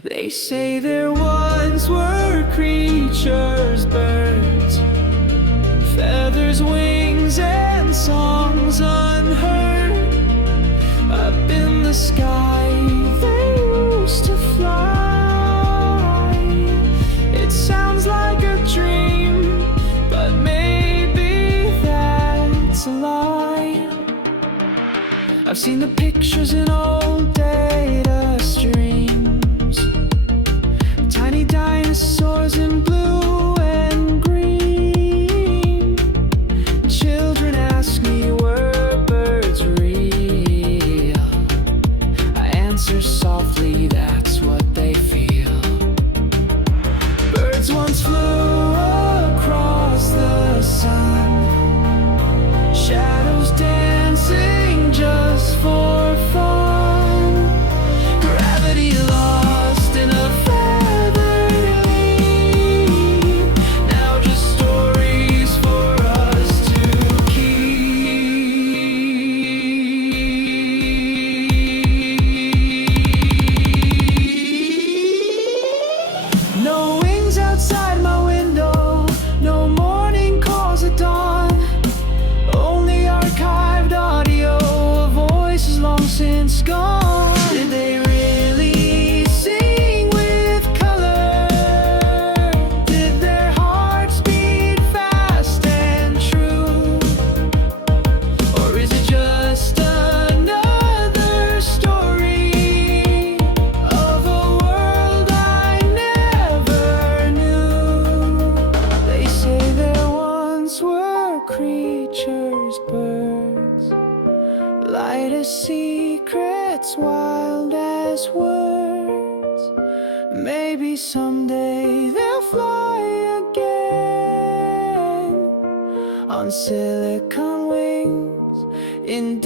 They say there once were creatures, birds, feathers, wings, and songs unheard. Up in the sky they used to fly. It sounds like a dream, but maybe that's a lie. I've seen the pictures in old data streams, tiny dinosaurs in blue and green. Children ask me, were birds real? I answer softly, that's what they feel. Birds once flew across the sun, shadows dancing just for fun. Gravity lost in a feathered leap. Now just stories for us to keep. No wings outside my window, no morning calls at dawn, only archived audio of voices long since gone. Did they really sing with color? Did their hearts beat fast and true? Or is it just another story of a world I never knew? They say there once were creatures, birds, light as secrets, wild as words. Maybe someday they'll fly again on silicon wings in